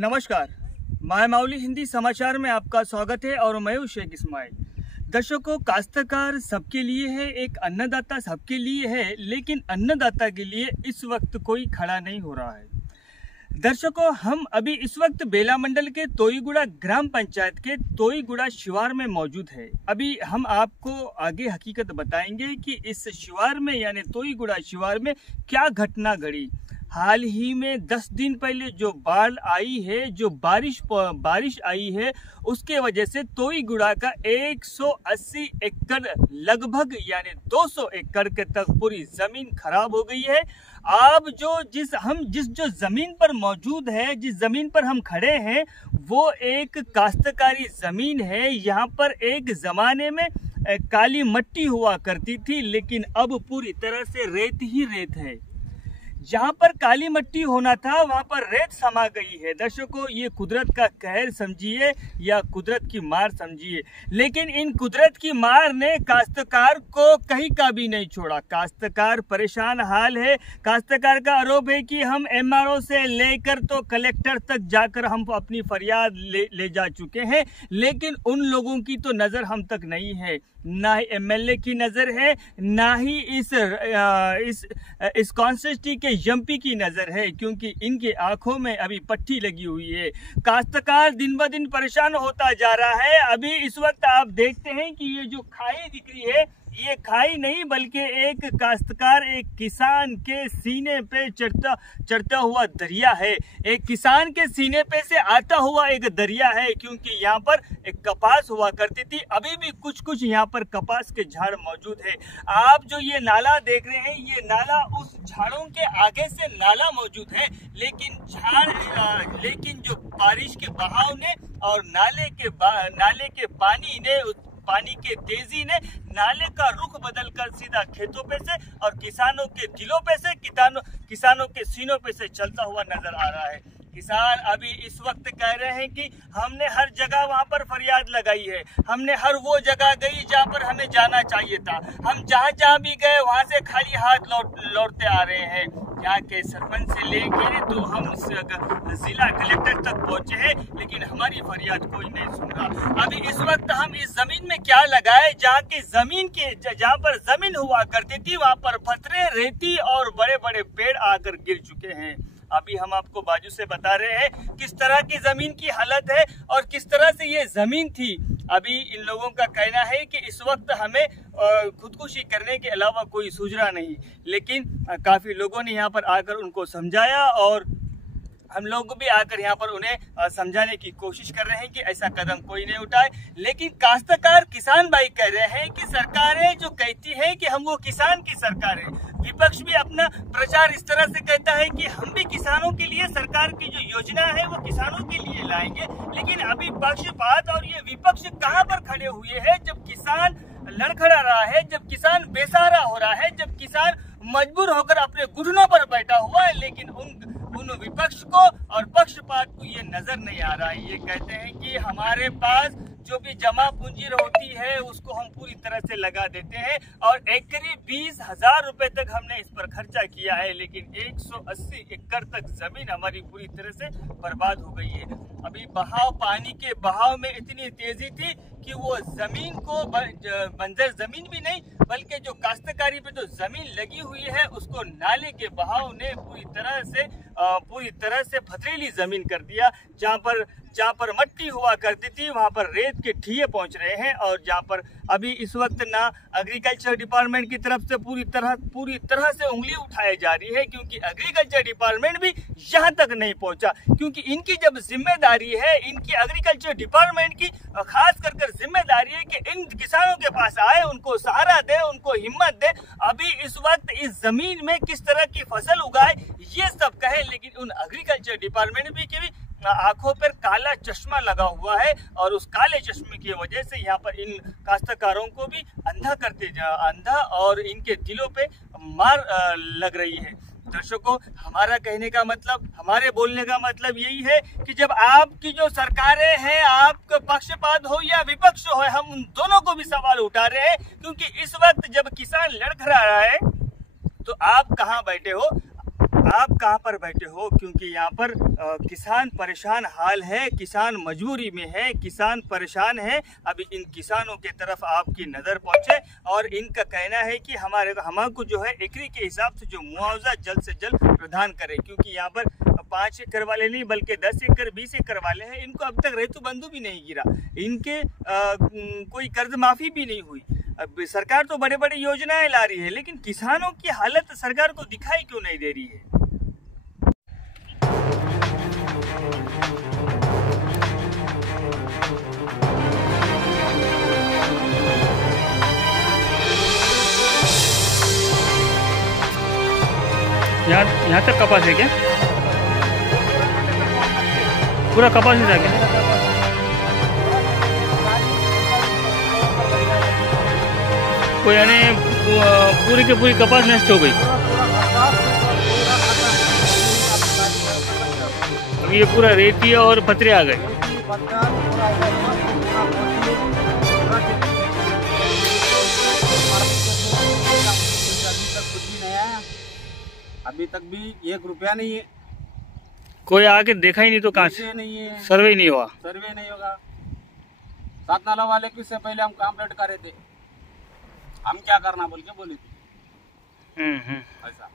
नमस्कार, माय माउली हिंदी समाचार में आपका स्वागत है और मैं हूं शेख इस्माइल। दर्शकों, काश्तकार सबके लिए है, एक अन्नदाता सबके लिए है, लेकिन अन्नदाता के लिए इस वक्त कोई खड़ा नहीं हो रहा है। दर्शकों, हम अभी इस वक्त बेला मंडल के तोईगुड़ा ग्राम पंचायत के तोईगुड़ा शिवार में मौजूद है। अभी हम आपको आगे हकीकत बताएंगे कि इस शिवार में यानी तोईगुड़ा शिवार में क्या घटना घड़ी। हाल ही में 10 दिन पहले जो बाढ़ आई है, जो बारिश आई है, उसके वजह से तोईगुड़ा का 180 एकड़ लगभग यानी 200 एकड़ के तक पूरी जमीन खराब हो गई है। अब जिस जमीन पर मौजूद है, जिस जमीन पर हम खड़े हैं, वो एक काश्तकारी जमीन है। यहाँ पर एक जमाने में काली मट्टी हुआ करती थी, लेकिन अब पूरी तरह से रेत ही रेत है। जहाँ पर काली मट्टी होना था वहां पर रेत समा गई है। दर्शकों, ये कुदरत का कहर समझिए या कुदरत की मार समझिए, लेकिन इन कुदरत की मार ने काश्तकार को कहीं का भी नहीं छोड़ा। काश्तकार परेशान हाल है। काश्तकार का आरोप है कि हम MRO से लेकर तो कलेक्टर तक जाकर हम अपनी फरियाद ले जा चुके हैं, लेकिन उन लोगों की तो नजर हम तक नहीं है। ना ही MLA की नजर है, ना ही इस कॉन्स्टिट्यूंसी के MP की नजर है, क्योंकि इनके आंखों में अभी पट्टी लगी हुई है। काश्तकार दिन ब दिन परेशान होता जा रहा है। अभी इस वक्त आप देखते हैं कि ये जो खाई दिख रही है, ये खाई नहीं बल्कि एक काश्तकार, एक किसान के सीने पे चढ़ता हुआ दरिया है। एक किसान के सीने पे से आता हुआ एक दरिया है, क्योंकि यहाँ पर एक कपास हुआ करती थी। अभी भी कुछ यहाँ पर कपास के झाड़ मौजूद है। आप जो ये नाला देख रहे हैं, ये नाला उस झाड़ों के आगे से नाला मौजूद है, लेकिन जो बारिश के बहाव ने और नाले के पानी के तेजी ने नाले का रुख बदलकर सीधा खेतों पे से और किसानों के दिलों पे से, किसानों के सीनों पे से चलता हुआ नजर आ रहा है। किसान अभी इस वक्त कह रहे हैं कि हमने हर जगह वहां पर फरियाद लगाई है, हमने हर वो जगह गई जहां पर हमें जाना चाहिए था। हम जहां भी गए वहां से खाली हाथ लौटते आ रहे हैं। यहाँ के सरपंच से लेकर तो हम जिला कलेक्टर तक पहुंचे हैं, लेकिन हमारी फरियाद कोई नहीं सुन रहा। अभी इस वक्त हम इस जमीन में क्या लगाए, जहाँ पर जमीन हुआ करती थी वहां पर पत्थरे, रेती और बड़े बड़े पेड़ आकर गिर चुके हैं। अभी हम आपको बाजू से बता रहे हैं किस तरह की जमीन की हालत है और किस तरह से ये जमीन थी। अभी इन लोगों का कहना है कि इस वक्त हमें खुदकुशी करने के अलावा कोई सूझना नहीं, लेकिन काफी लोगों ने यहाँ पर आकर उनको समझाया और हम लोग भी आकर यहाँ पर उन्हें समझाने की कोशिश कर रहे हैं कि ऐसा कदम कोई नहीं उठाए। लेकिन काश्तकार किसान भाई कह रहे हैं कि सरकारें जो कहती है कि हम वो किसान की सरकार है। विपक्ष भी अपना प्रचार इस तरह से कहता है कि हम भी किसानों के लिए सरकार की जो योजना है वो किसानों के लिए लाएंगे, लेकिन अभी पक्षपात और ये विपक्ष कहाँ पर खड़े हुए हैं जब किसान लड़खड़ा रहा है, जब किसान बेसहारा हो रहा है, जब किसान मजबूर होकर अपने घुटनों पर बैठा हुआ है, लेकिन उन विपक्ष को और पक्षपात को ये नजर नहीं आ रहा है। ये कहते हैं कि हमारे पास जो भी जमा पूंजी होती है उसको हम पूरी तरह से लगा देते हैं और करीब 20,000 रुपए तक हमने इस पर खर्चा किया है, लेकिन 180 एकड़ तक जमीन हमारी पूरी तरह से बर्बाद हो गई है। अभी पानी के बहाव में इतनी तेजी थी कि वो जमीन को बंजर जमीन भी नहीं बल्कि जो काश्तकारी पे जो जमीन लगी हुई है उसको नाले के बहाव ने पूरी तरह से पथरीली जमीन कर दिया। जहाँ पर मट्टी हुआ करती थी वहां पर रेत के ठिये पहुंच रहे हैं, और जहाँ पर अभी इस वक्त ना एग्रीकल्चर डिपार्टमेंट की तरफ से पूरी तरह से उंगली उठाई जा रही है, क्योंकि एग्रीकल्चर डिपार्टमेंट भी यहाँ तक नहीं पहुंचा। क्योंकि इनकी जब जिम्मेदारी है, इनकी एग्रीकल्चर डिपार्टमेंट की खास कर जिम्मेदारी है कि इन किसानों के पास आए, उनको सहारा दे, उनको हिम्मत दे, अभी इस वक्त इस जमीन में किस तरह की फसल उगाए ये सब कहे, लेकिन उन एग्रीकल्चर डिपार्टमेंट भी आंखों पर काला चश्मा लगा हुआ है और उस काले चश्मे की वजह से यहाँ पर इन काश्तकारों को भी अंधा और इनके दिलों पे मार लग रही है। दर्शकों, हमारा कहने का मतलब, हमारे बोलने का मतलब यही है कि जब आपकी जो सरकारें हैं, आपका पक्षपात हो या विपक्ष हो, हम उन दोनों को भी सवाल उठा रहे हैं, क्योंकि इस वक्त जब किसान लड़खड़ा रहा है तो आप कहाँ बैठे हो? आप कहाँ पर बैठे हो, क्योंकि यहाँ पर किसान परेशान हाल है, किसान मजबूरी में है, किसान परेशान है। अभी इन किसानों के तरफ आपकी नज़र पहुँचे और इनका कहना है कि हमको जो है एकड़ी के हिसाब से जो मुआवजा जल्द से जल्द प्रदान करें, क्योंकि यहाँ पर 5 एकड़ वाले नहीं बल्कि 10 एकड़ 20 एकड़ वाले हैं, इनको अब तक ऋतु बंधु भी नहीं गिरा, इनके कोई कर्ज माफ़ी भी नहीं हुई। अब सरकार तो बड़े बड़े योजनाएं ला रही है, लेकिन किसानों की हालत सरकार को दिखाई क्यों नहीं दे रही है। यहाँ तक कपास है क्या? पूरा कपास ही था क्या? कोई यानी पूरी की पूरी कपास नष्ट हो गई। अब ये पूरा रेती और पत्रे आ गए। अभी तक भी 1 रुपया नहीं है। कोई आके देखा ही नहीं तो कहाँ से? नहीं है, सर्वे नहीं हुआ। सर्वे नहीं होगा। 7 नाला वाले की से पहले हम कंप्लीट कर रहे थे, हम क्या करना बोल के बोले थे। ऐसा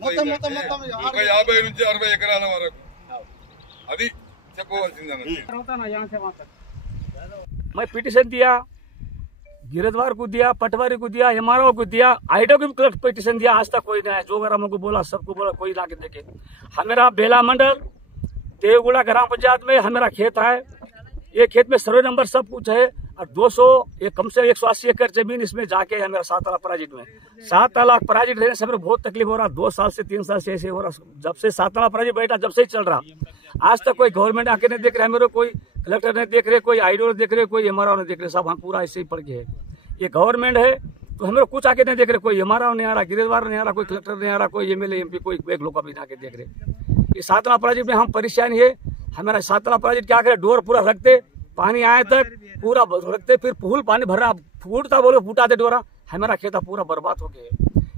మొత్తం 50 నుంచి 60 ఎకరాల వరకు అది मैं पिटीशन दिया, गिरदवार को दिया, पटवारी को दिया, एमआरओ को दिया, आईडो को भी पिटीशन दिया। आज तक कोई नहीं आया। जो ग्रामों को बोला सबको बोला, कोई लाके देखे। हमारा बेला मंडल देवगुड़ा ग्राम पंचायत में हमारा खेत है। ये खेत में सर्वे नंबर सब कुछ है और 200 कम से 180 एकड़ जमीन इसमें जाके है मेरा 7 तालाब प्रोजेक्ट में। 7 तालाब प्रोजेक्ट रहने से हमें बहुत तकलीफ हो रहा। 2 साल से 3 साल से ऐसे हो रहा। जब से 7 तालाब प्रोजेक्ट बैठा जब से ही चल रहा, आज तक कोई गवर्नमेंट आके नहीं देख रहा है मेरे, कोई कलेक्टर नहीं देख रहे, कोई आईडीओ नहीं देख रहे, कोई एमआरओ नहीं देख रहे। सब हम पूरा ऐसे ही पड़ गए है। ये गवर्नमेंट है तो हमें कुछ आके नहीं देख रहे, कोई एमआरओ नहीं आ रहा, गिरदवार नहीं आ रहा, कोई कलेक्टर नहीं आ रहा, कोई एमएलए एमपी कोई एक लोग भी आके देख रहे। ये 7 तालाब प्रोजेक्ट में हम परेशान है। हमारा 7 तालाब प्रोजेक्ट क्या करे, डोर पूरा रखते, पानी आए तक पूरा रखते, फिर फूल पानी भर रहा, फूटता बोलो फूटाते डोरा, हमारा खेता पूरा बर्बाद हो गया।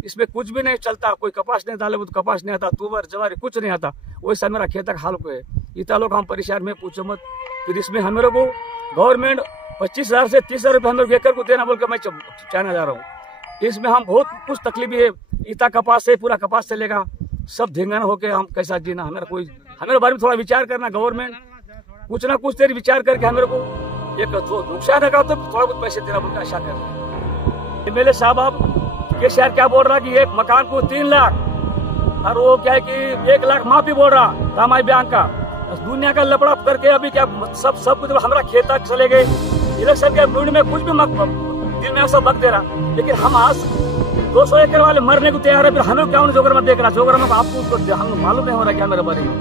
इसमें कुछ भी नहीं चलता, कोई कपास नहीं डाले तो कपास नहीं आता, तुवर जवारी कुछ नहीं आता। वैसा मेरा खेत का हाल को है। इतना लोग हम परेशान में पूछो मत। फिर इसमें हमारे को गवर्नमेंट 25,000 से 30,000 रुपये हमें एकड़ को देना बोल कर मैं चाहना जा रहा हूँ। इसमें हम बहुत कुछ तकलीफ है। इतना कपास से पूरा कपास चलेगा, सब धिंगन होके हम कैसा जीना। हमारे बारे में थोड़ा विचार करना। गवर्नमेंट कुछ ना कुछ तेरी विचार करके हमारे को एक नुकसान है तो थोड़ा बहुत पैसे देना बोल के आशा कर। एमएलए साहब आप केसीआर क्या बोल रहा कि एक मकान को 3 लाख और वो क्या है कि 1 लाख माफी बोल रहा रामाई बयान का। दुनिया का लपड़ा करके अभी क्या सब कुछ हमारा खेत तक चले गए। इलेक्शन के मूड में कुछ भी दिल में सब बक दे रहा। लेकिन हम आज 200 एकड़ वाले मरने को तैयार है, फिर हमें क्या जोगर में देख रहा। जोगर में आपको हम मालूम नहीं हो रहा क्या मेरे बारे में।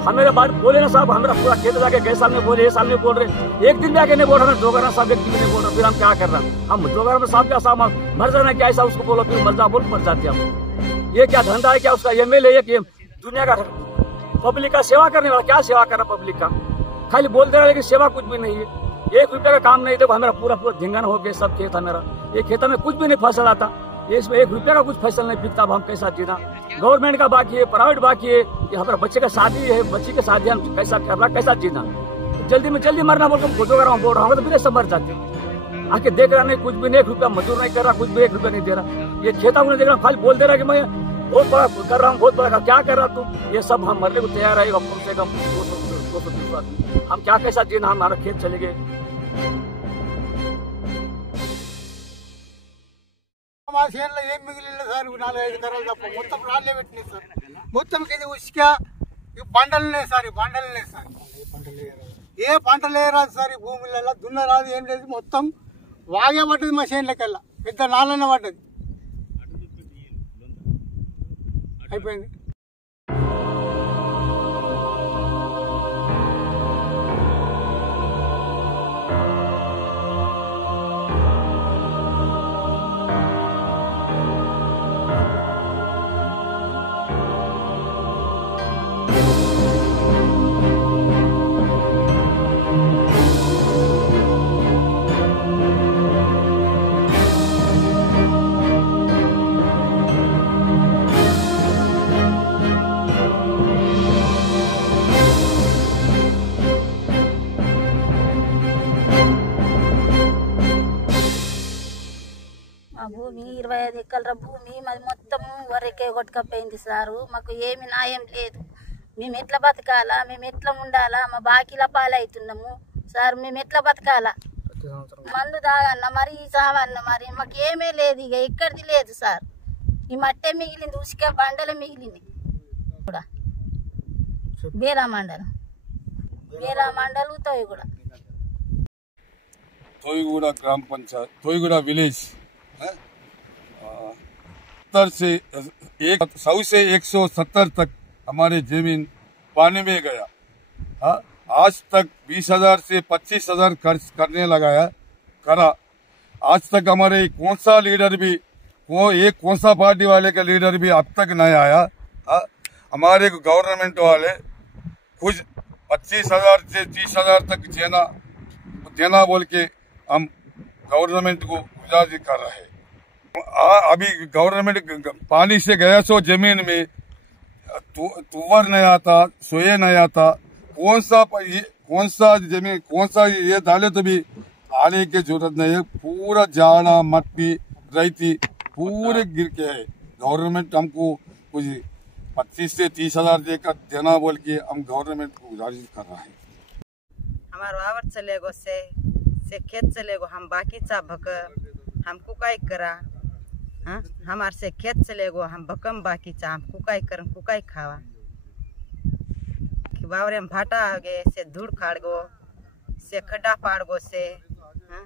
हमेरे बात बोले ना साहब, हमारा पूरा खेत जाके गए साल में बोले, ये साल में बोल रहे, एक दिन भी आके नहीं बोल रहे। जोगरा साहब एक दिन नहीं बोल रहे, फिर हम क्या कर रहे हैं। हम जोगरा में साहब क्या साहब मर जाना क्या ऐसा उसको बोलो, फिर मर जा बोल मर जाते हम। ये क्या धंधा है क्या उसका? एमएलए एक दुनिया का पब्लिक का सेवा करने वाला, क्या सेवा कर रहा पब्लिक का? खाली बोल दे रहा है लेकिन सेवा कुछ भी नहीं है। 1 रुपये का काम नहीं। देखो हमारा पूरा धिंगन हो गया सब खेत हमारा। ये खेत में कुछ भी नहीं फसल आता, इसमें 1 रुपये का कुछ फसल नहीं बिकता। अब हम कैसा जीना? गवर्नमेंट का बाकी है, प्राइवेट बाकी है, ये हमारा बच्चे का शादी है, बच्ची की शादी हम कैसा करना, कैसा जीना? जल्दी में जल्दी मरना बोल बोल रहा हूँ तो फिर सब मर जाते। आके देख रहा नहीं, कुछ भी नहीं, 1 रुपया मजदूर नहीं कर रहा, कुछ भी 1 रुपया नहीं दे रहा। ये खेता को नहीं देख रहा, खाली बोल दे रहा कि मैं बहुत बड़ा कर रहा हूँ, बहुत बड़ा। क्या कर रहा तू? ये सब हम मरने को तैयार है। कम से कम 200 आदमी हम क्या कैसा जीना? हमारा खेत चले गए। మా చేనులో ఏం మిగిలిన సార్ 4-5 ఎకరాలు తప్ప మొత్తం రాళ్ళే పెట్టినాయి సార్. మొత్తం ఇది ఉసుక బండలనే సార్, బండలనే సార్. ఏ పంటలు వేయరాదు సార్ ఈ భూములలో, దున్నరాదు ఏం లేదు. మొత్తం వాగే పడ్డది మా చేనులకెళ్ళా, పెద్ద నాలన్న పడ్డది, అయిపోయింది. భూమి 25 ఎకరాల భూమి మాది మొత్తం వరకే కొట్టుకపోయింది సారు. మాకు ఏమి న్యాయం లేదు. మేము ఎట్లా బతకాలా, మేము ఎట్లా ఉండాలా, మా బాకీల పాలవుతున్నాము సార్. మేము ఎట్లా బతకాలా, మందు తాగన్న మరి సావన్న మరి మాకు ఏమీ లేదు. ఇక ఎక్కడిది లేదు సార్. ఈ మట్టే మిగిలింది, ఉసుక బండలే మిగిలింది కూడా. బేరా మండలు తోయగూడ ग्राम पंचायत तोईगुड़ा विलेज 100 से 170 तक हमारे जमीन पानी में गया। आज तक 20,000 से 25,000 खर्च करने लगाया करा। आज तक हमारे कौन सा लीडर भी कौन सा पार्टी वाले का लीडर भी अब तक नहीं आया। हमारे गवर्नमेंट वाले कुछ 25,000 से 30,000 तक देना बोल के हम गवर्नमेंट को गुजारिश कर रहे हैं। अभी गवर्नमेंट पानी से गया सो जमीन में तुवर नहीं आता, सोए नहीं आता। कौन सा जमीन कौन सा ये डाले तो भी आने की जरूरत नहीं है। पूरा जाना मट्टी रेती पूरे गिर के है। गवर्नमेंट हमको कुछ 25 से 30,000 देकर देना बोल के हम गवर्नमेंट को गुजारिश कर रहे हैं। हमारा आवर चलेगो से खेत चलेगो, हम बाकी चा भक हमको काय करा। हाँ हमारे से खेत चलेगो, हम भकम बाकी चा हमको काय कर हमको काय खावा। बावरे हम भाटा आगे से धूड़ खाड़गो से खड्डा पाड़गो से। हाँ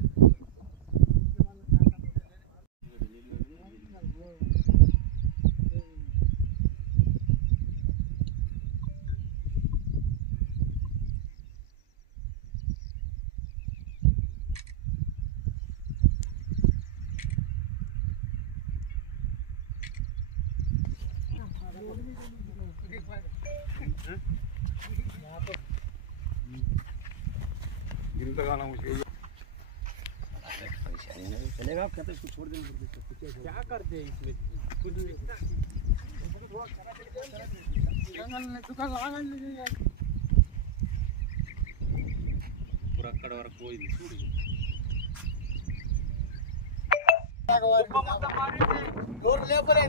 चलेगा क्या? तो इसको छोड़ देना, क्या करते हैं इसमें कुछ पूरा कड़वर कोई और लेबर है